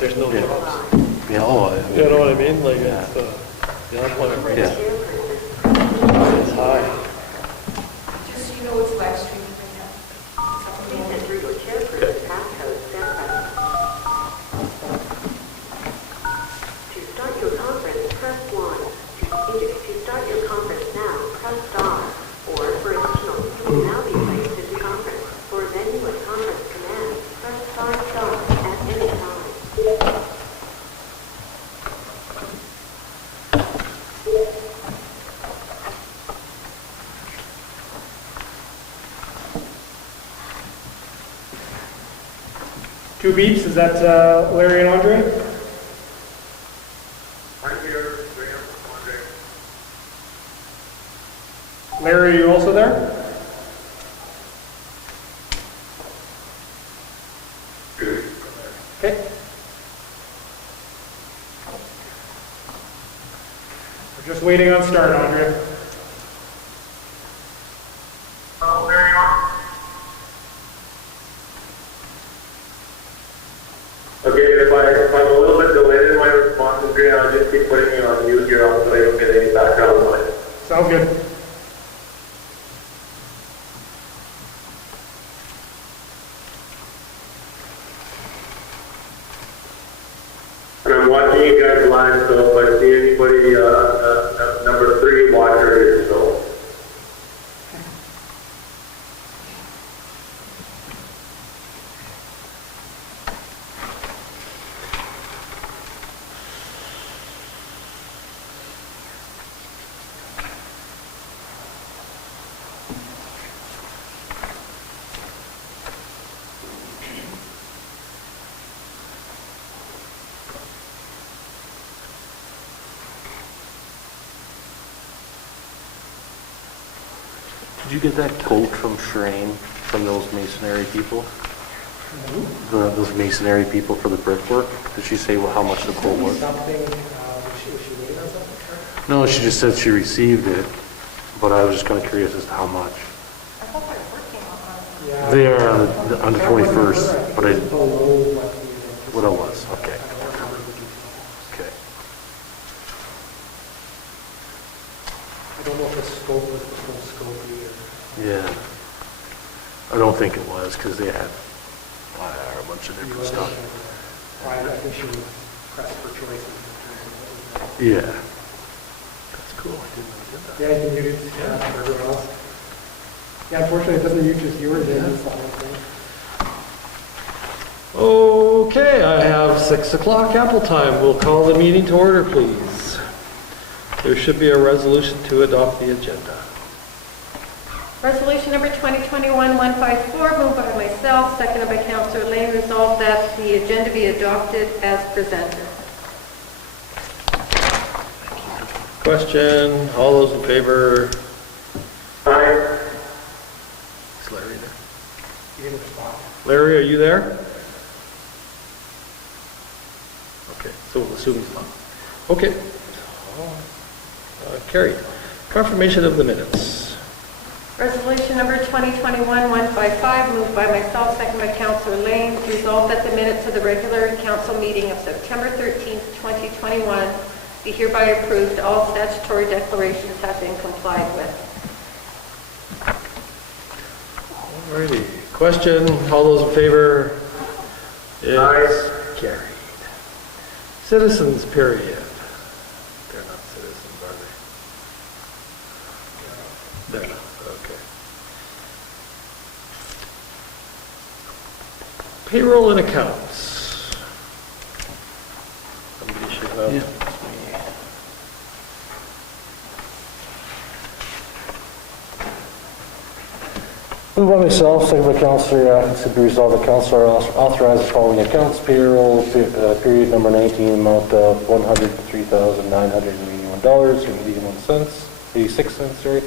there's no Yeah. jobs. Yeah, oh, You know what I mean? Like, Yeah. it's, the unemployment rate yeah. is high. Just so you know, it's live streaming right now. Please enter your chairperson passcode, then press. To start your conference, press 1. To start your conference now, press star. Or for additional, you will now be placed into conference. For venue and conference command, press star at any time. Two beeps, is that Larry and Andre? I'm here, Graham, Andre. Larry, are you also there? Good. Okay. We're just waiting on start, Andre. Oh, there you are. Okay, if I'm a little bit delayed in my responses, Graham, I'll just keep putting you on mute here so I don't get any background noise. Sounds good. And I'm watching you guys live, so if I see anybody, number 3 watcher here, so. Did you get that quote from Shrane, from those masonry people? Those masonry people for the brickwork? Did she say how much the quote was? Something, was she waiting on something? No, she just said she received it, but I was just kind of curious as to how much. I thought they were working on it. Yeah. They are on the 21st, but I, Below what what it was, okay. Okay. I don't know if the scope was the full scope either. Yeah. I don't think it was, because they had a bunch of different stuff. I think she was pressed for choices. Yeah. That's cool, I didn't know you did that. Yeah, you can do it for everyone else. Yeah, unfortunately, it doesn't use just yours, it is the whole thing. Okay, I have 6 o'clock Apple time. We'll call the meeting to order, please. There should be a resolution to adopt the agenda. Resolution number 2021-154, moved by myself, seconded by Councillor Lane, resolved that the agenda be adopted as presented. Question, all those in favor? Aye. Is Larry there? You didn't respond. Larry, are you there? Okay, so we'll assume he's not. Okay. Carried. Confirmation of the minutes. Resolution number 2021-155, moved by myself, seconded by Councillor Lane, resolved that the minutes of the regular council meeting of September 13th, 2021 be hereby approved. All statutory declarations have been complied with. Alrighty. Question, all those in favor? Is Aye. carried. Citizens, period. They're not citizens, are they? They're not, okay. Payroll and accounts. Somebody should have. Yeah. Moved by myself, second by Councillor Atkinson, be resolved that Councillor authorizes the following accounts: payroll period number 19, amount of $103,981.86. Sorry.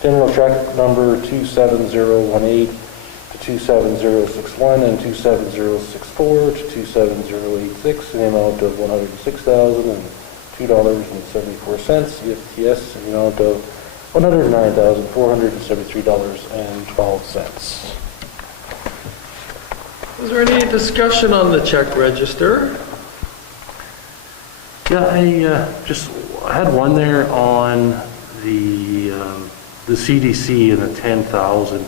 General check number 27018 to 27061 and 27064 to 27086 in the amount of $106,002.74. EFTS in the amount of $109,473.12. Is there any discussion on the check register? Yeah, I had one there on the CDC and the 10,000.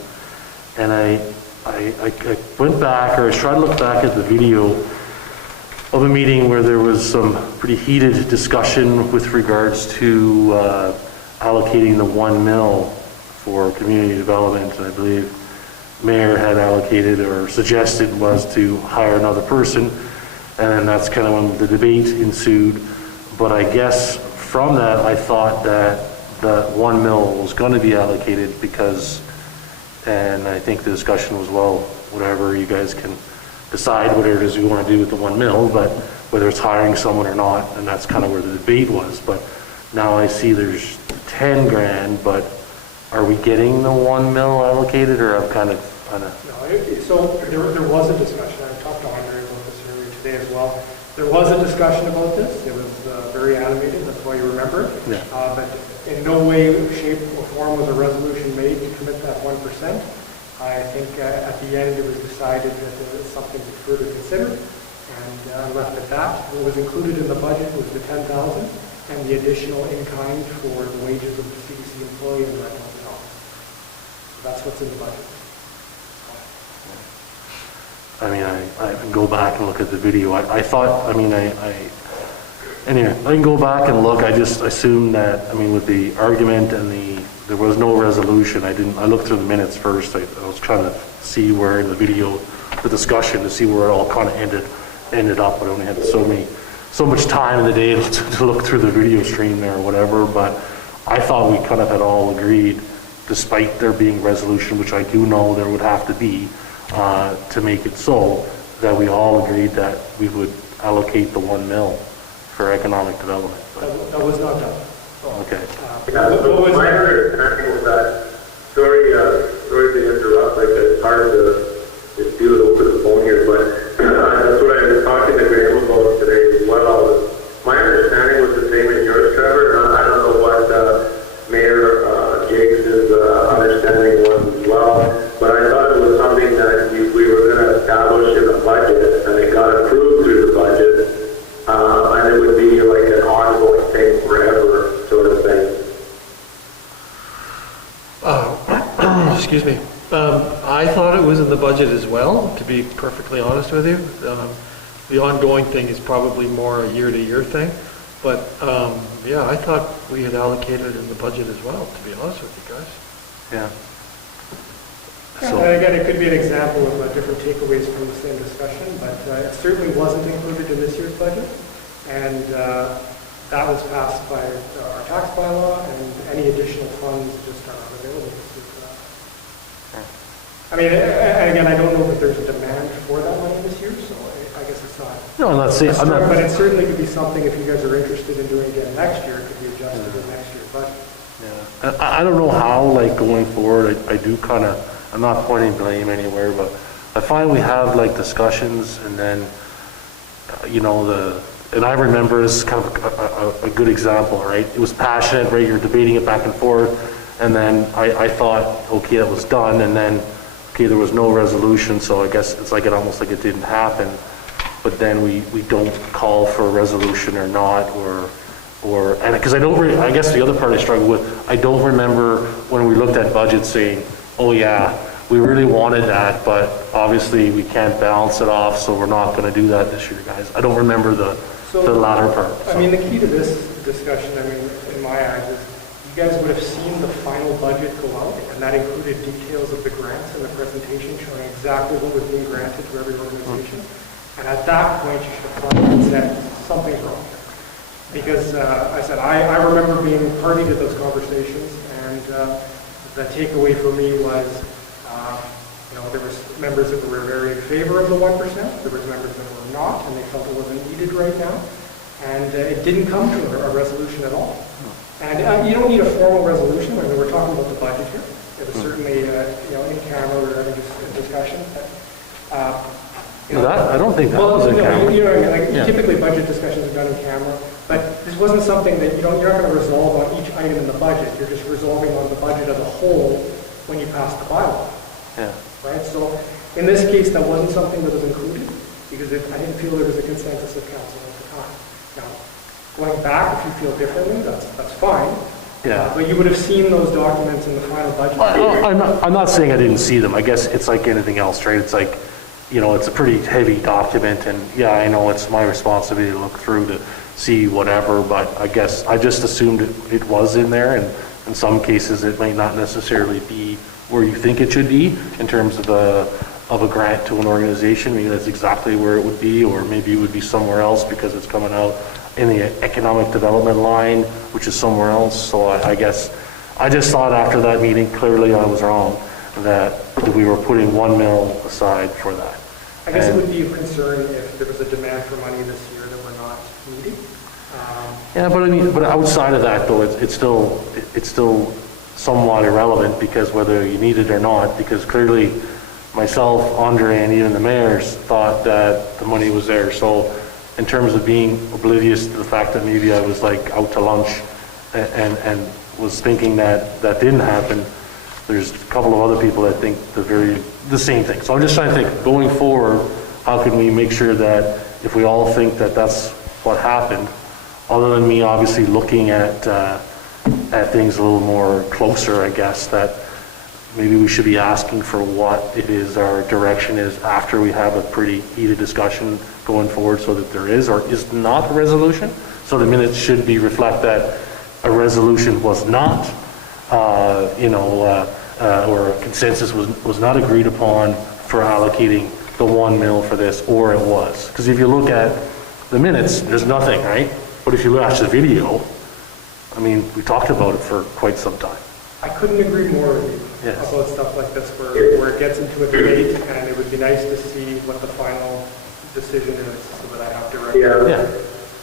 And I went back, or I was trying to look back at the video of a meeting where there was some pretty heated discussion with regards to allocating the 1 mil for community development. And I believe Mayor had allocated or suggested was to hire another person. And that's kind of when the debate ensued. But I guess from that, I thought that the 1 mil was going to be allocated because, and I think the discussion was, well, whatever, you guys can decide whatever it is you want to do with the 1 mil, but whether it's hiring someone or not, and that's kind of where the debate was. But now I see there's 10 grand, but are we getting the 1 mil allocated, or I'm kind of No, so there was a discussion, I talked to Andre about this earlier today as well. There was a discussion about this, it was very animated, that's why you remember it. Yeah. But in no way, shape, or form was a resolution made to commit that 1%. I think at the end it was decided that there was something to further consider, and left at that. What was included in the budget was the 10,000 and the additional in-kind for the wages of the CDC employee and rental of the office. That's what's in the budget. I mean, I can go back and look at the video. I thought, I mean, anyway, I can go back and look. I just assumed that, I mean, with the argument and there was no resolution. I looked through the minutes first. I was trying to see where in the video, the discussion, to see where it all kind of ended up. I only had so much time in the day to look through the video stream there or whatever. But I thought we kind of had all agreed, despite there being resolution, which I do know there would have to be, to make it so, that we all agreed that we would allocate the 1 mil for economic development. That was not done. Okay. Yeah, so my understanding was that, sorry to interrupt, like it's hard to just do it over the phone here, but that's what I was talking to Graham about today as well. My understanding was the same as yours, Trevor. I don't know what Mayor Jakes' understanding was as well, but I thought it was something that we were going to establish in the budget, and it got approved through the budget, and it would be like an ongoing thing forever, sort of thing. Excuse me. I thought it was in the budget as well, to be perfectly honest with you. The ongoing thing is probably more a year-to-year thing. But, yeah, I thought we had allocated in the budget as well, to be honest with you guys. Yeah. And So, again, it could be an example of different takeaways from the same discussion, but it certainly wasn't included in this year's budget. And that was passed by our tax bylaw, and any additional funds just are unavailable. I mean, and again, I don't know if there's a demand for that money this year, so I guess it's not. no, I'm not saying, I'm not, But it certainly could be something, if you guys are interested in doing again next year, it could be adjusted in next year's budget. yeah. I don't know how, like, going forward, I do kind of, I'm not pointing blame anywhere, but I find we have, like, discussions, and then, you know, and I remember this is kind of a good example, right? It was passionate, right? You're debating it back and forth, and then I thought, okay, it was done, and then, okay, there was no resolution, so I guess it's like it almost like it didn't happen. But then we don't call for a resolution or not, and because I guess the other part I struggle with, I don't remember when we looked at budget saying, oh yeah, we really wanted that, but obviously we can't balance it off, so we're not going to do that this year, guys. I don't remember the latter part. I mean, the key to this discussion, I mean, in my eyes, is you guys would have seen the final budget go out, and that included details of the grants and the presentation showing exactly what was being granted to every organization. And at that point, you should have come and said, something's wrong here. Because I said, I remember being party to those conversations, and the takeaway for me was, you know, there was members that were very in favor of the 1%, there was members that were not, and they felt it wasn't needed right now. And it didn't come to a resolution at all. And you don't need a formal resolution. I mean, we're talking about the budget here. It was certainly, you know, in camera, we were having a discussion. I don't think that was in camera. You know, what I mean, like, Yeah. typically budget discussions are done in camera, but this wasn't something that you're not going to resolve on each item in the budget. You're just resolving on the budget as a whole when you pass the bylaw, Yeah. right? So in this case, that wasn't something that was included because I didn't feel there was a consensus of council at the time. Now, Going back, if you feel differently, that's fine. Yeah. But you would have seen those documents in the final budget. I'm not saying I didn't see them. I guess it's like anything else, right? It's like, it's a pretty heavy document, and yeah, I know it's my responsibility to look through to see whatever, but I guess I just assumed it was in there, and in some cases it might not necessarily be where you think it should be in terms of a grant to an organization. Maybe that's exactly where it would be, or maybe it would be somewhere else because it's coming out in the economic development line, which is somewhere else. So I guess I just thought after that meeting, clearly I was wrong, that we were putting 1 mil aside for that. I guess it would be a concern if there was a demand for money this year that we're not meeting. Yeah, but outside of that though, it's still somewhat irrelevant, because whether you need it or not, because clearly myself, Andre, and even the mayors thought that the money was there. So in terms of being oblivious to the fact that maybe I was like out to lunch and was thinking that didn't happen, there's a couple of other people that think the same thing. So I'm just trying to think, going forward, how can we make sure that if we all think that that's what happened, other than me obviously looking at things a little more closer, I guess, that maybe we should be asking for what it is our direction is after we have a pretty heated discussion going forward, so that there is or is not a resolution. So the minutes should reflect that a resolution was not, or a consensus was not agreed upon for allocating the 1 mil for this, or it was. Because if you look at the minutes, there's nothing, right? But if you watch the video, I mean, we talked about it for quite some time. I couldn't agree more with you Yes. about stuff like this, where it gets into a debate, and it would be nice to see what the final decision is, so that I have direction. Yeah.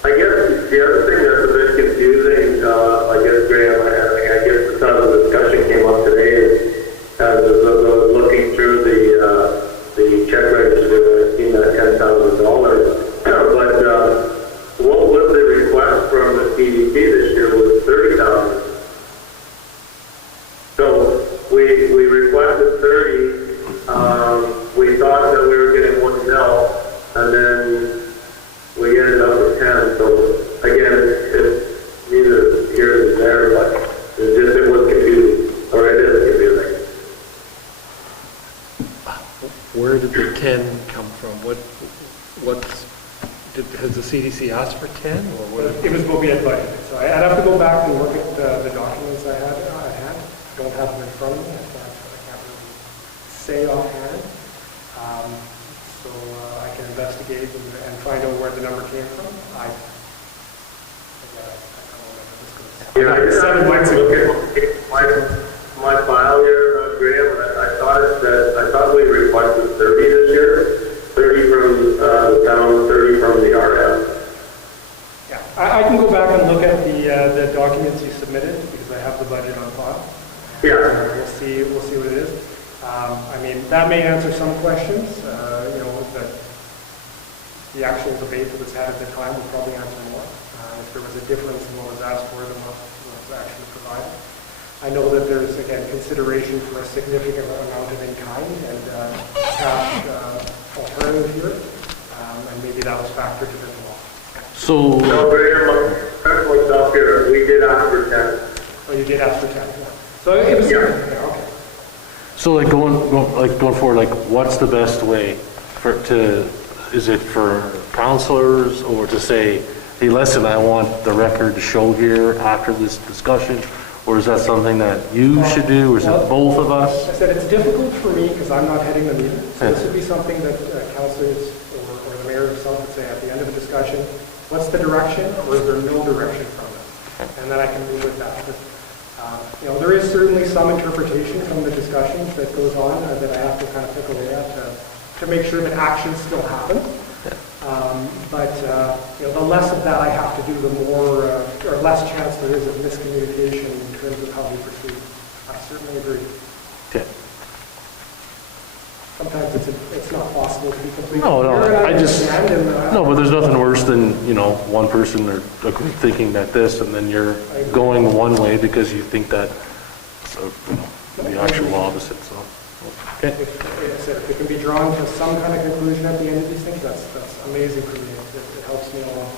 I guess the other thing that's a bit confusing, I guess, Graham, I guess because the discussion came up today, as I was looking through the check register, I seen that $10,000. But what was the request from the CDC this year was $30,000. So we requested 30. We thought that we were getting 1 mil, and then we ended up with 10. So again, it's neither here nor there, but it was confusing, or it is confusing. Where did the 10 come from? Has the CDC asked for 10, or what? It was what we had budgeted. So I'd have to go back and look at the documents I had. Don't have them in front of me. I can't really say offhand. So I can investigate and find out where the number came from. I don't remember. This goes 7 months ago. My file here, Graham, I thought we requested 30 this year. 30 from the town, 30 from the RF. Yeah, I can go back and look at the documents you submitted, because I have the budget on file. Yeah. We'll see what it is. I mean, that may answer some questions. That the actual debate that was had at the time would probably answer more. If there was a difference in what was asked for than what was actually provided. I know that there's, again, consideration for a significant amount of in-kind and cash alternative here, and maybe that was factored in as well. So, No, Graham, myself here, we did ask for 10. Oh, you did ask for 10, yeah. So it was, Yeah. okay. So going forward, like what's the best way is it for counselors, or to say, hey, listen, I want the record to show here after this discussion, or is that something that you should do, or is it both of us? I said it's difficult for me because I'm not heading the meeting. So this would be something that councilors or the mayor himself would say at the end of the discussion, what's the direction, or is there no direction from this? And then I can move with that. But, there is certainly some interpretation from the discussions that goes on that I have to kind of pick away at to make sure that actions still happen. But the less of that I have to do, the more or less chance there is of miscommunication in terms of how we proceed. I certainly agree. Okay. Sometimes it's not possible to be completely No, clear, and I just, understand, and, no, but there's nothing worse than, one person or a group thinking that this, and then you're going one way because you think that, the actual opposite, so. Okay. Like I said, if it can be drawn to some kind of conclusion at the end of these things, that's amazing for me. It helps me along.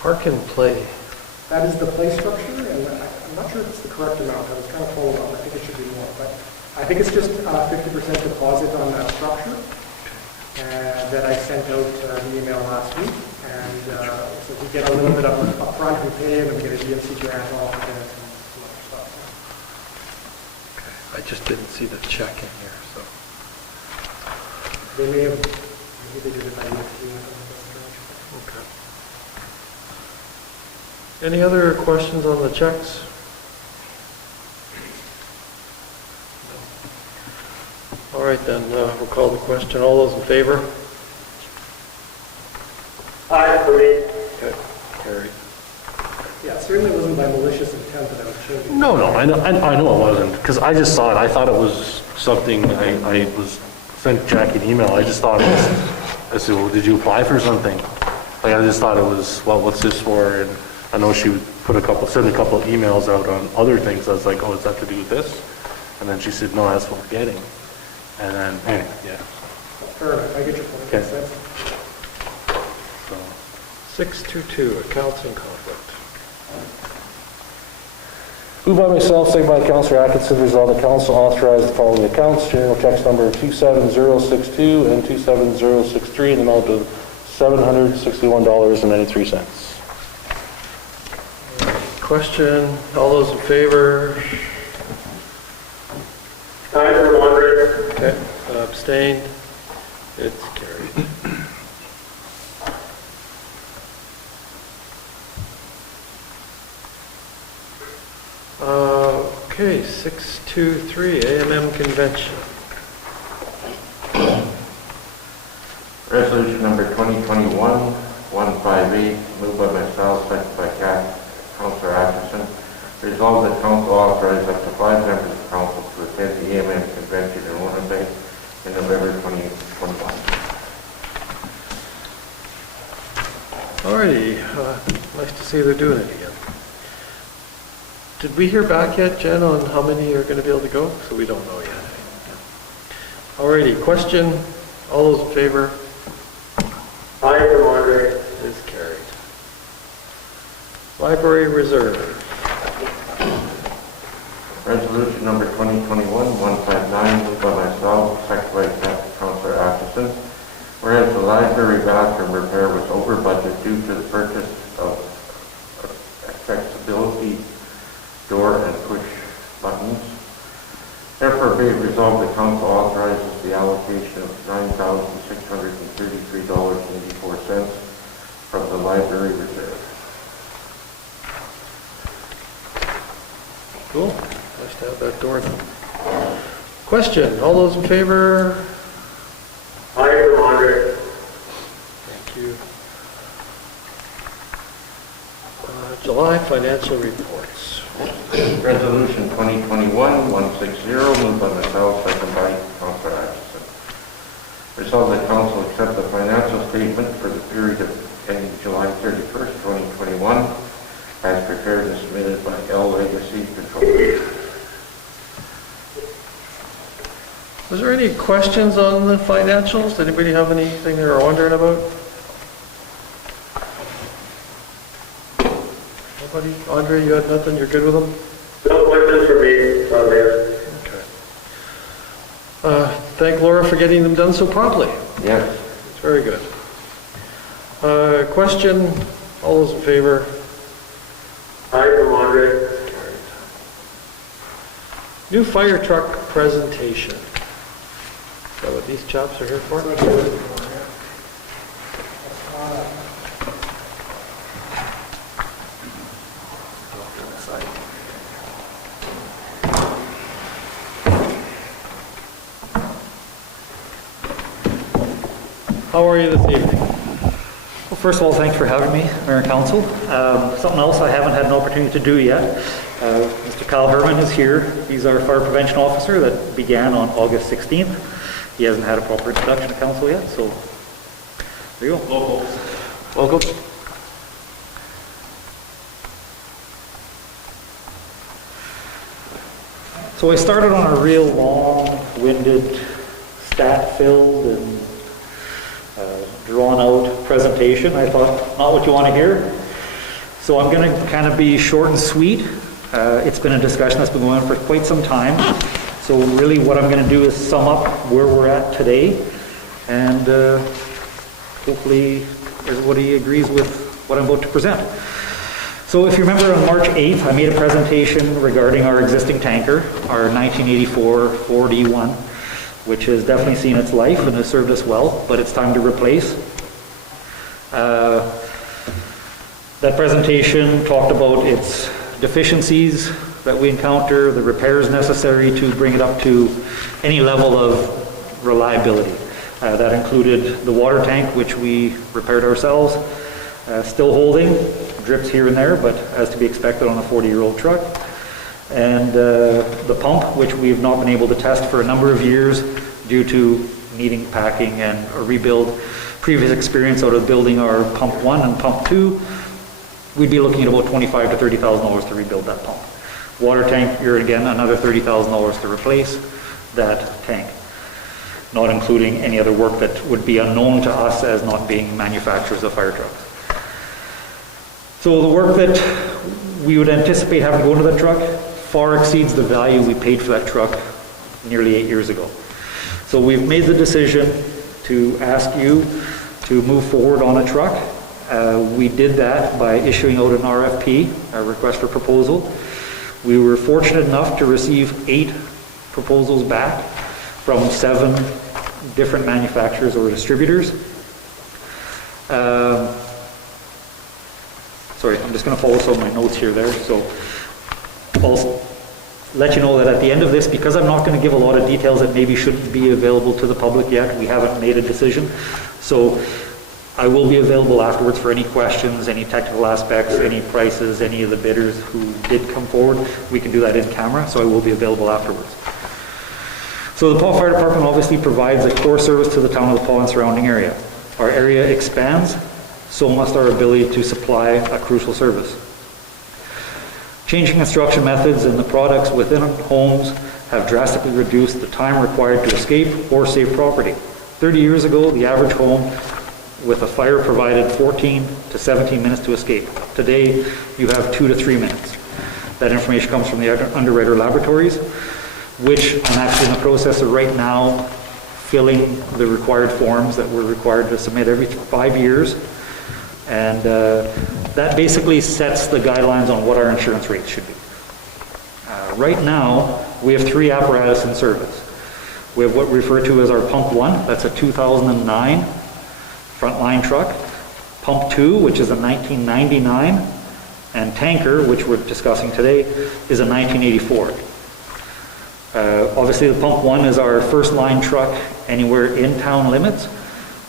Park and play. That is the play structure, and I'm not sure if it's the correct amount. I was kind of following up. I think it should be more, but I think it's just 50% deposit on that structure. And that I sent out the email last week. And so we get a little bit up front, we pay, and then we get a DMC grant off of it and some other stuff. I just didn't see the check in here, so. They may have, maybe they did it by EFT. Okay. Any other questions on the checks? No. All right, then, we'll call the question. All those in favor? Aye, for me. Okay, carried. Yeah, it certainly wasn't by malicious intent that I was changing. No, I know it wasn't, because I just saw it, I thought it was something, I was sent Jackie an email, I just thought it was, I said, well, did you apply for something? Like, I just thought it was, well, what's this for? And I know she would send a couple of emails out on other things, I was like, oh, is that to do with this? And then she said, no, that's what we're getting. And then, anyway, yeah. Fair enough, I get your point. Okay. Makes sense. So, 622, accounts and conflict. moved by myself, second by Councillor Atkinson, resolve the council authorize the following accounts, general checks number 27062 and 27063 in the amount of $761.93. Question, all those in favor? Aye, for Andre. Okay, abstained? It's carried. Okay, 623, AMM Convention. Resolution number 2021-158, moved by myself, second by Councillor Atkinson. Resolved that council authorize up to 5 members of council to attend the AMM convention in Winnipeg in November 2021. Alrighty, nice to see they're doing it again. Did we hear back yet, Jen, on how many are going to be able to go? So we don't know yet. Alrighty, question, all those in favor? Aye, for Andre. Is carried. Library Reserve. Resolution number 2021-159, moved by myself, second by Councillor Atkinson. Whereas the library bathroom repair was over budget due to the purchase of accessibility door and push buttons. Therefore, be it resolved the council authorizes the allocation of $9,633.84 from the library reserve. Cool, nice to have that door done. Question, all those in favor? Aye, for Andre. Thank you. July financial reports. Resolution 2021-160, moved by myself, second by Councillor Atkinson. Resolved that council accept the financial statement for the period of ending July 31st, 2021, as prepared and submitted by L Legacy Control. Was there any questions on the financials? Did anybody have anything they were wondering about? Nobody? Andre, you had nothing? You're good with them? No questions for me, Mayor. Okay. Thank Laura for getting them done so promptly. Yes. It's very good. Question, all those in favor? Aye, for Andre. New fire truck presentation. Is that what these chops are here for? That's what you're looking for, yeah. How are you this evening? Well, first of all, thanks for having me, Mayor and Council. Something else I haven't had an opportunity to do yet. Mr. Kyle Herman is here. He's our fire prevention officer that began on August 16th. He hasn't had a proper introduction to council yet, so there you go. Welcome. So I started on a real long-winded, stat-filled and drawn-out presentation. I thought, not what you want to hear. So I'm going to kind of be short and sweet. It's been a discussion that's been going on for quite some time. So really what I'm going to do is sum up where we're at today, and hopefully everybody agrees with what I'm about to present. So if you remember on March 8th, I made a presentation regarding our existing tanker, our 1984 Ford E1, which has definitely seen its life and has served us well, but it's time to replace. That presentation talked about its deficiencies that we encounter, the repairs necessary to bring it up to any level of reliability. That included the water tank, which we repaired ourselves, still holding, drips here and there, but as to be expected on a 40-year-old truck. And the pump, which we've not been able to test for a number of years due to needing packing and a rebuild. Previous experience out of building our pump 1 and pump 2, we'd be looking at about $25,000 to $30,000 to rebuild that pump. Water tank, you're again another $30,000 to replace that tank, not including any other work that would be unknown to us as not being manufacturers of fire trucks. So the work that we would anticipate having to go into that truck far exceeds the value we paid for that truck nearly 8 years ago. So we've made the decision to ask you to move forward on a truck. We did that by issuing out an RFP, a request for proposal. We were fortunate enough to receive 8 proposals back from 7 different manufacturers or distributors. Sorry, I'm just going to follow some of my notes here there. So I'll let you know that at the end of this, because I'm not going to give a lot of details that maybe shouldn't be available to the public yet, we haven't made a decision. So I will be available afterwards for any questions, any technical aspects, any prices, any of the bidders who did come forward. We can do that in camera, so I will be available afterwards. So the Paw Fire Department obviously provides a core service to the town of the Paw and surrounding area. Our area expands, so must our ability to supply a crucial service. Changing construction methods and the products within homes have drastically reduced the time required to escape or save property. 30 years ago, the average home with a fire provided 14 to 17 minutes to escape. Today, you have 2 to 3 minutes. That information comes from the Underwriter Laboratories, which I'm actually in the process of right now filling the required forms that we're required to submit every 5 years. And that basically sets the guidelines on what our insurance rates should be. Right now, we have 3 apparatus in service. We have what we refer to as our Pump 1, that's a 2009 frontline truck. Pump 2, which is a 1999, and Tanker, which we're discussing today, is a 1984. Obviously, the Pump 1 is our first line truck anywhere in town limits.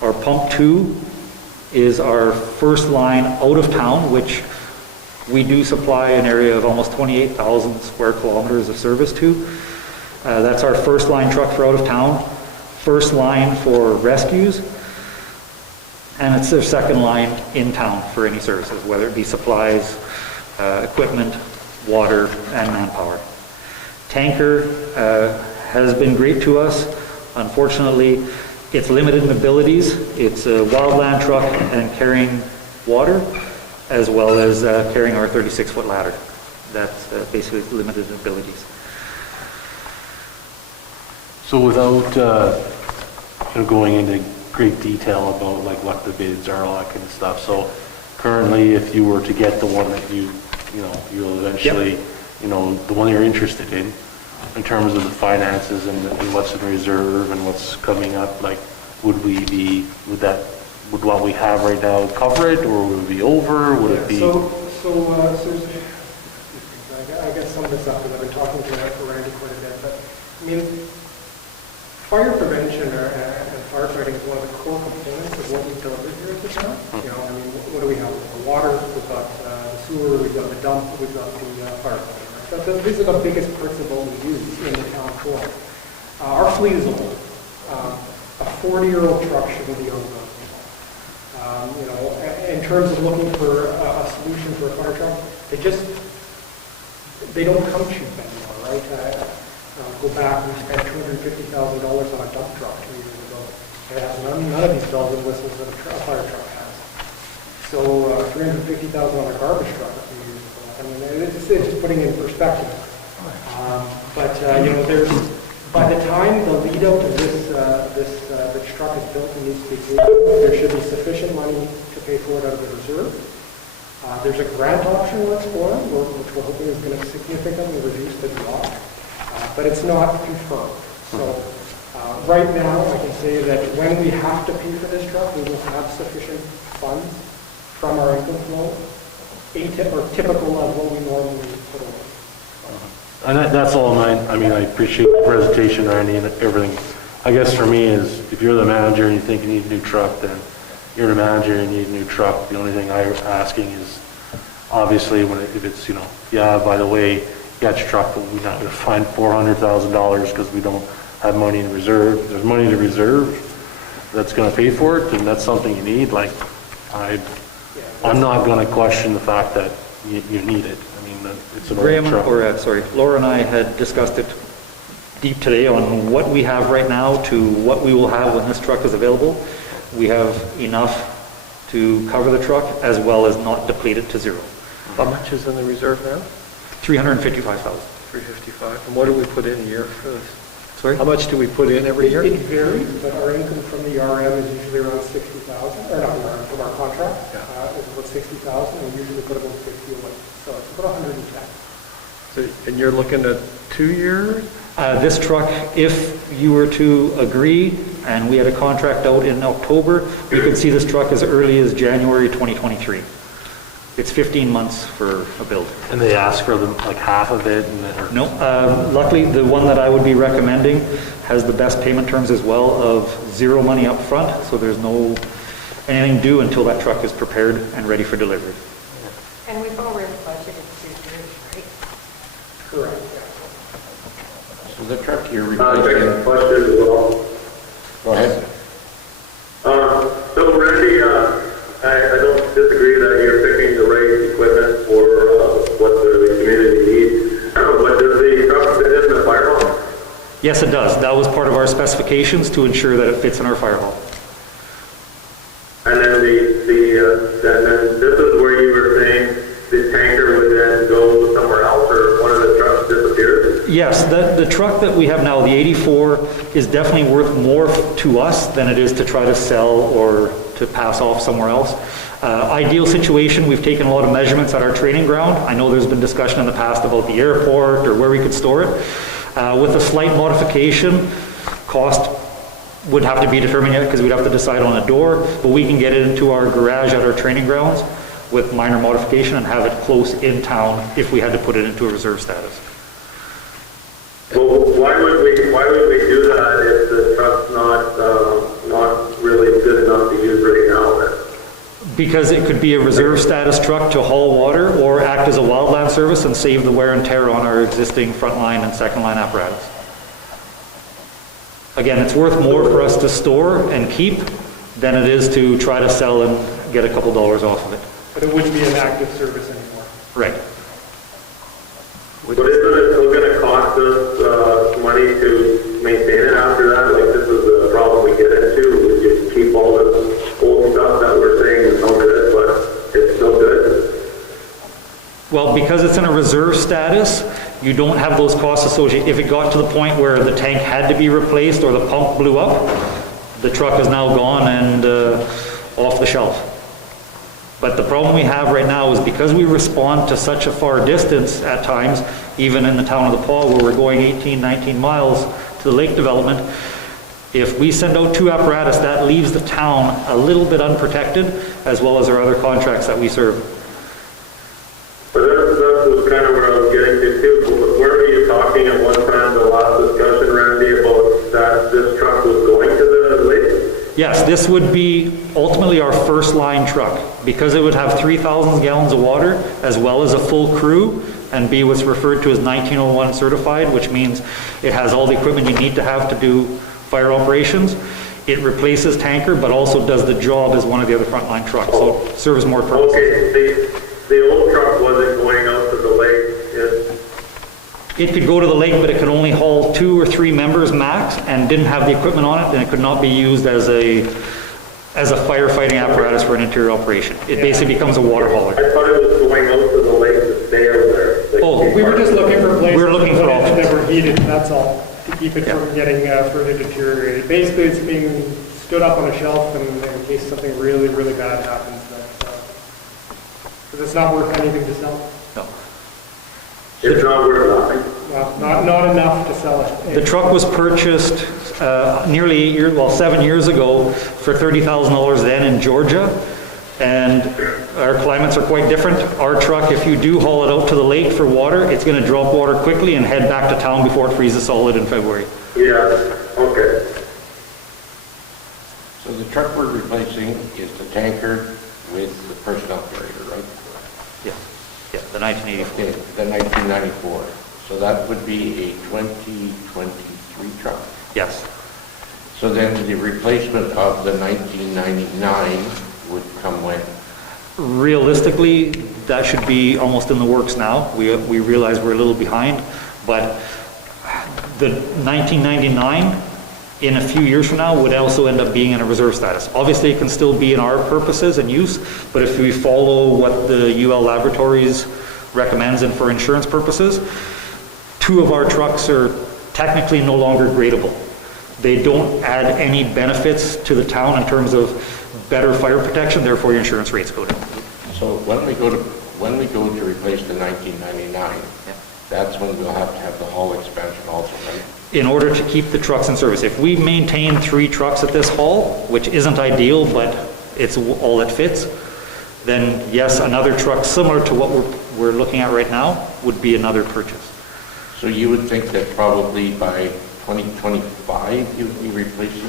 Our Pump 2 is our first line out of town, which we do supply an area of almost 28,000 square kilometers of service to. That's our first line truck for out of town, first line for rescues, and it's their second line in town for any services, whether it be supplies, equipment, water, and manpower. Tanker has been great to us. Unfortunately, it's limited in abilities. It's a wildland truck and carrying water, as well as carrying our 36-foot ladder. That's basically limited abilities. So without going into great detail about like what the bids are, all that kind of stuff. So currently, if you were to get the one that you'll eventually, the one you're interested in terms of the finances and what's in reserve and what's coming up, like would what we have right now cover it, or would it be over? Would it be? So I guess some of this stuff, because I've been talking to Randy quite a bit, but I mean, fire prevention and firefighting is one of the core components of what we deliver here at the town. I mean, what do we have? The water, we've got the sewer, we've got the dump, we've got the firefighting. Right? These are the biggest parts of what we use in the town core. Our fleet is old. A 40-year-old truck shouldn't be on the road. In terms of looking for a solution for a fire truck, they don't come cheap anymore, right? Go back, we spent $250,000 on a dump truck 2 years ago. It has none of these bells and whistles that a fire truck has. So $350,000 garbage truck if we use it. I mean, it's just putting it in perspective. But by the time the lead out of this truck is built and needs to be paid, there should be sufficient money to pay for it out of the reserve. There's a grant option we're exploring, which we're hoping is going to significantly reduce the draw, but it's not confirmed. So right now, I can say that when we have to pay for this truck, we will have sufficient funds from our income flow, typical of what we normally put away. And that's all mine. I mean, I appreciate the presentation, Randy, and everything. I guess for me is, if you're the manager and you think you need a new truck, then you're the manager and you need a new truck. The only thing I'm asking is, obviously, if it's, yeah, by the way, you got your truck, but we're not going to find $400,000 because we don't have money in reserve. If there's money in reserve that's going to pay for it, then that's something you need. Like, I'm not going to question the fact that you need it. I mean, it's an old truck. Laura and I had discussed it deep today on what we have right now to what we will have when this truck is available. We have enough to cover the truck as well as not deplete it to zero. How much is in the reserve now? $355,000. 355. And what do we put in a year for this? Sorry? How much do we put in every year? It varies, but our income from the RM is usually around 60,000, or not from our contract, is about 60,000, and we usually put about 50 away, so it's about 110. So, and you're looking at 2 years? This truck, if you were to agree and we had a contract out in October, we could see this truck as early as January 2023. It's 15 months for a build. And they ask for like half of it? No, luckily the one that I would be recommending has the best payment terms as well of zero money up front, so there's no anything due until that truck is prepared and ready for delivery. And we've already budgeted 2 years, right? Correct. So the truck you're Second replacing, question as well. go ahead. So Randy, I don't disagree that you're picking the right equipment for what the community needs, but does the truck fit in the fire hall? Yes, it does. That was part of our specifications to ensure that it fits in our fire hall. And then then this is where you were saying the tanker would then go somewhere else, or one of the trucks disappears? Yes, the truck that we have now, the 84, is definitely worth more to us than it is to try to sell or to pass off somewhere else. Ideal situation, we've taken a lot of measurements at our training ground. I know there's been discussion in the past about the airport or where we could store it. With a slight modification, cost would have to be determined yet because we'd have to decide on a door, but we can get it into our garage at our training grounds with minor modification and have it close in town if we had to put it into a reserve status. Well, why would we do that if the truck's not really good enough to use right now then? Because it could be a reserve status truck to haul water or act as a wildland service and save the wear and tear on our existing front line and second line apparatus. Again, it's worth more for us to store and keep than it is to try to sell and get a couple dollars off of it. But it wouldn't be an active service anymore. Right. But isn't it still going to cost us money to maintain it after that? Like, this is the problem we get into. We just keep all this old stuff that we're saying is no good, but it's still good. Well, because it's in a reserve status, you don't have those costs associated. If it got to the point where the tank had to be replaced or the pump blew up, the truck is now gone and off the shelf. But the problem we have right now is because we respond to such a far distance at times, even in the town of the Paul where we're going 18, 19 miles to the lake development, if we send out 2 apparatus, that leaves the town a little bit unprotected, as well as our other contracts that we serve. But that was kind of where I was getting to too. Where were you talking at one time, the last discussion, Randy, about that this truck was going to the lake? Yes, this would be ultimately our first line truck because it would have 3,000 gallons of water as well as a full crew and be what's referred to as 1901 certified, which means it has all the equipment you need to have to do fire operations. It replaces tanker, but also does the job as one of the other frontline trucks, so it serves more purposes. Okay, the old truck wasn't going out to the lake. It could go to the lake, but it could only haul 2 or 3 members max and didn't have the equipment on it, and it could not be used as a as a firefighting apparatus for an interior operation. It basically becomes a water hauler. I thought it was going out to the lake to stay out there. Like, Oh, We were just looking for places We're looking to for put it options. that were heated, that's all, to keep it Yeah. from getting further deteriorated. Basically, it's being stood up on a shelf in case something really, really bad happens. Because it's not worth anything to sell. No. It's not worth nothing. Well, not enough to sell it. The truck was purchased nearly 8 years, well, 7 years ago for $30,000 then in Georgia. And our climates are quite different. Our truck, if you do haul it out to the lake for water, it's going to drop water quickly and head back to town before it freezes solid in February. Yeah, okay. So the truck we're replacing is the tanker with the personnel carrier, right? Yeah, yeah, the 1984. Okay, the 1994. So that would be a 2023 truck. Yes. So then the replacement of the 1999 would come when? Realistically, that should be almost in the works now. We realize we're a little behind, but the 1999, in a few years from now, would also end up being in a reserve status. Obviously, it can still be in our purposes and use, but if we follow what the UL Laboratories recommends and for insurance purposes, 2 of our trucks are technically no longer gradable. They don't add any benefits to the town in terms of better fire protection, therefore your insurance rates go down. So when we go to replace the 1999, that's when we'll have to have the hall expansion also, right? In order to keep the trucks in service. If we maintain 3 trucks at this hall, which isn't ideal, but it's all that fits, then yes, another truck similar to what we're looking at right now would be another purchase. So you would think that probably by 2025, you would be replacing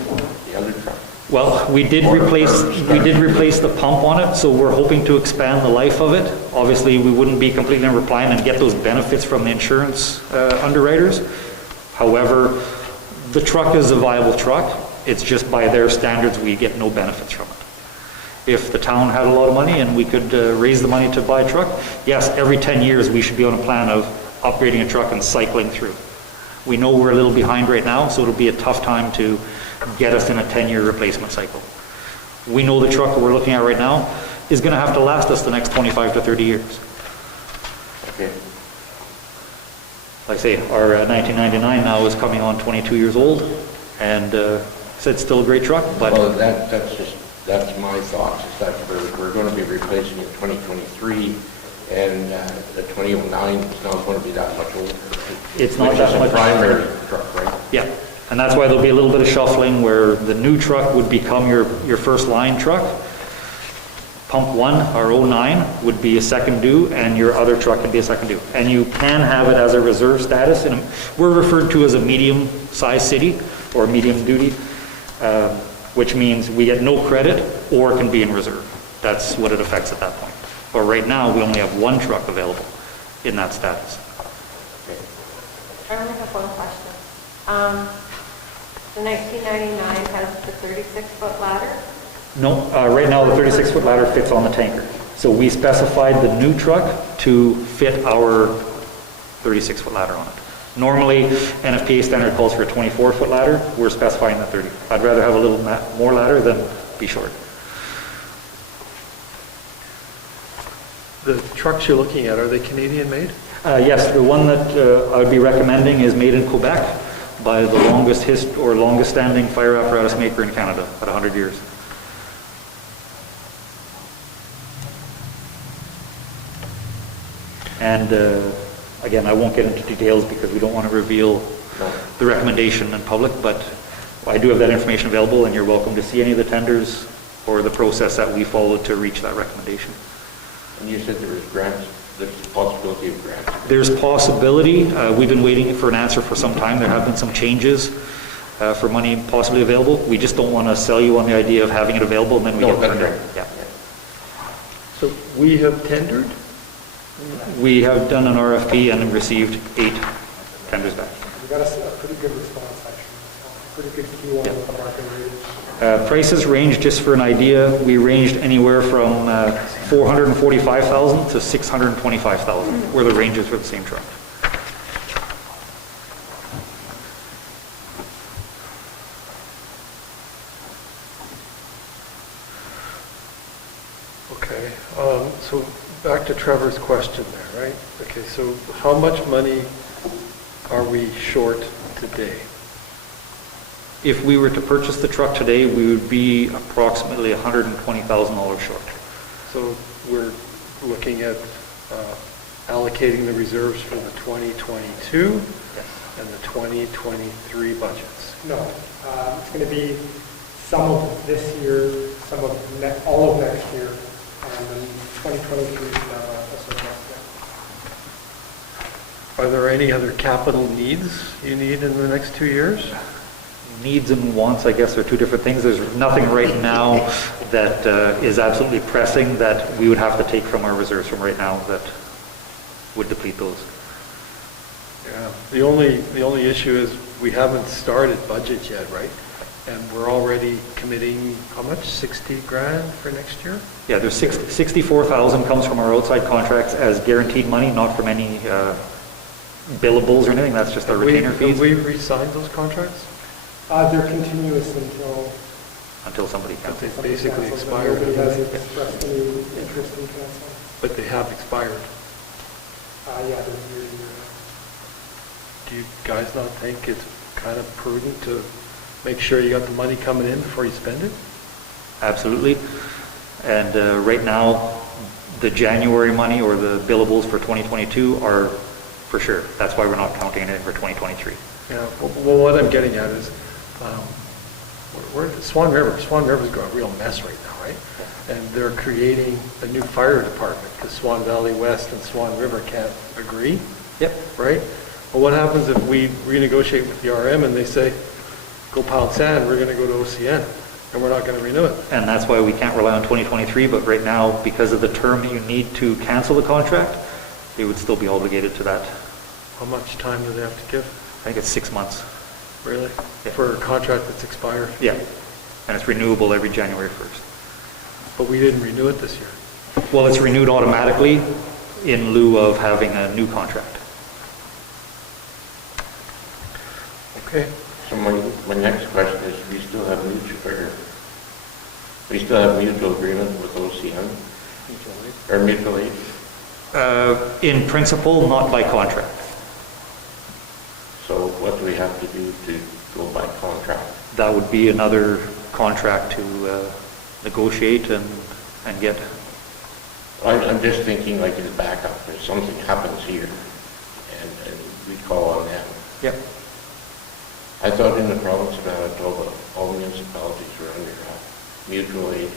the other truck? Well, we did replace the pump on it, so we're hoping to expand the life of it. Obviously, we wouldn't be completely in replying and get those benefits from the insurance underwriters. However, the truck is a viable truck. It's just by their standards, we get no benefits from it. If the town had a lot of money and we could raise the money to buy a truck, yes, every 10 years we should be on a plan of upgrading a truck and cycling through. We know we're a little behind right now, so it'll be a tough time to get us in a 10-year replacement cycle. We know the truck that we're looking at right now is going to have to last us the next 25 to 30 years. Okay. Like I say, our 1999 now is coming on 22 years old, and it's still a great truck, but Well, that's my thoughts, is that we're going to be replacing in 2023, and the 2009 is not going to be that much older. It's not Which that is a much. primary truck, right? yeah. And that's why there'll be a little bit of shuffling where the new truck would become your first line truck. Pump 1, our 09, would be a second due, and your other truck can be a second due. And you can have it as a reserve status. We're referred to as a medium-sized city or medium duty, which means we get no credit or can be in reserve. That's what it affects at that point. But right now, we only have 1 truck available in that status. I only have one question. The 1999 has the 36-foot ladder. No, right now the 36-foot ladder fits on the tanker. So we specified the new truck to fit our 36-foot ladder on it. Normally, NFPA standard calls for a 24-foot ladder. We're specifying the 30. I'd rather have a little more ladder than be short. The trucks you're looking at, are they Canadian made? Yes, the one that I would be recommending is made in Quebec by the longest standing fire apparatus maker in Canada at 100 years. And again, I won't get into details because we don't want to reveal the recommendation in public, but I do have that information available, and you're welcome to see any of the tenders or the process that we followed to reach that recommendation. And you said there was grants, there's a possibility of grants. There's possibility. We've been waiting for an answer for some time. There have been some changes for money possibly available. We just don't want to sell you on the idea of having it available and then we No, get turned that's down. right. Yeah. So we have tendered? We have done an RFP and received 8 tenders back. We got a pretty good response, actually. Pretty good Q1 with the market rating. Prices range, just for an idea, we ranged anywhere from $445,000 to $625,000 were the ranges for the same truck. Okay, so back to Trevor's question there, right? Okay, so how much money are we short today? If we were to purchase the truck today, we would be approximately $120,000 short. So we're looking at allocating the reserves for the 2022 and the 2023 budgets. No, it's going to be some of this year, some of all of next year, and then 2023 should have a surplus there. Are there any other capital needs you need in the next 2 years? Needs and wants, I guess, are two different things. There's nothing right now that is absolutely pressing that we would have to take from our reserves from right now that would deplete those. Yeah, the only issue is we haven't started budget yet, right? And we're already committing, how much, 60 grand for next year? Yeah, there's 64,000 comes from our outside contracts as guaranteed money, not from any billables or anything. That's just our retainer fees. Have we re-signed those contracts? They're continuous Until somebody But cancels. they basically cancels, and expired. Nobody has expressed any interest in canceling. But they have expired. Yeah, they're year to year. Do you guys not think it's kind of prudent to make sure you got the money coming in before you spend it? Absolutely. And right now, the January money or the billables for 2022 are for sure. That's why we're not counting it in for 2023. Yeah, well, what I'm getting at is, Swan River's got a real mess right now, right? And they're creating a new fire department because Swan Valley West and Swan River can't agree. Yep. Right? Well, what happens if we renegotiate with the RM and they say, go pound sand, we're going to go to OCN, and we're not going to renew it? And that's why we can't rely on 2023, but right now, because of the term that you need to cancel the contract, they would still be obligated to that. How much time do they have to give? I think it's 6 months. Really? Yeah. For a contract that's expired? Yeah. And it's renewable every January 1st. But we didn't renew it this year. Well, it's renewed automatically in lieu of having a new contract. Okay. So my next question is, we still have mutual agreement with OCN? Or mutual aid? In principle, not by contract. So what do we have to do to go by contract? That would be another contract to negotiate and get. I'm just thinking like in the backup, if something happens here and we call on them. Yep. I thought in the province of Manitoba, all municipalities were under mutual aid